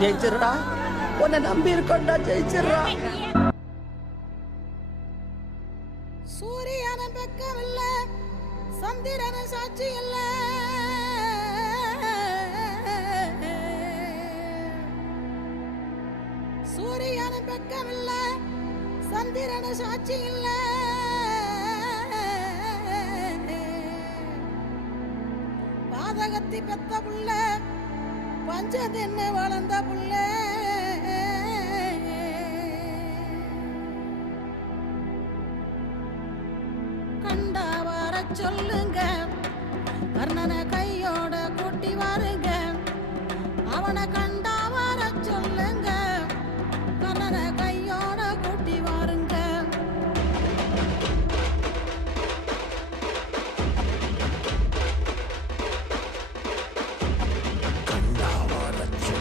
ஜெயிச்சிடுறா, உன்னை நம்பி இருக்கோண்டா, ஜெயிச்சிடுறா. சூரியன பக்கம் இல்ல, சந்திரன சாட்சி இல்ல, சூரியன பக்கம் இல்ல, சந்திரன சாட்சி இல்ல, பாதகத்தி பெத்த புள்ள, பஞ்சதின்னு வளர்ந்த புள்ள, கண்டா வர சொல்லுங்க, கர்ணனை கைய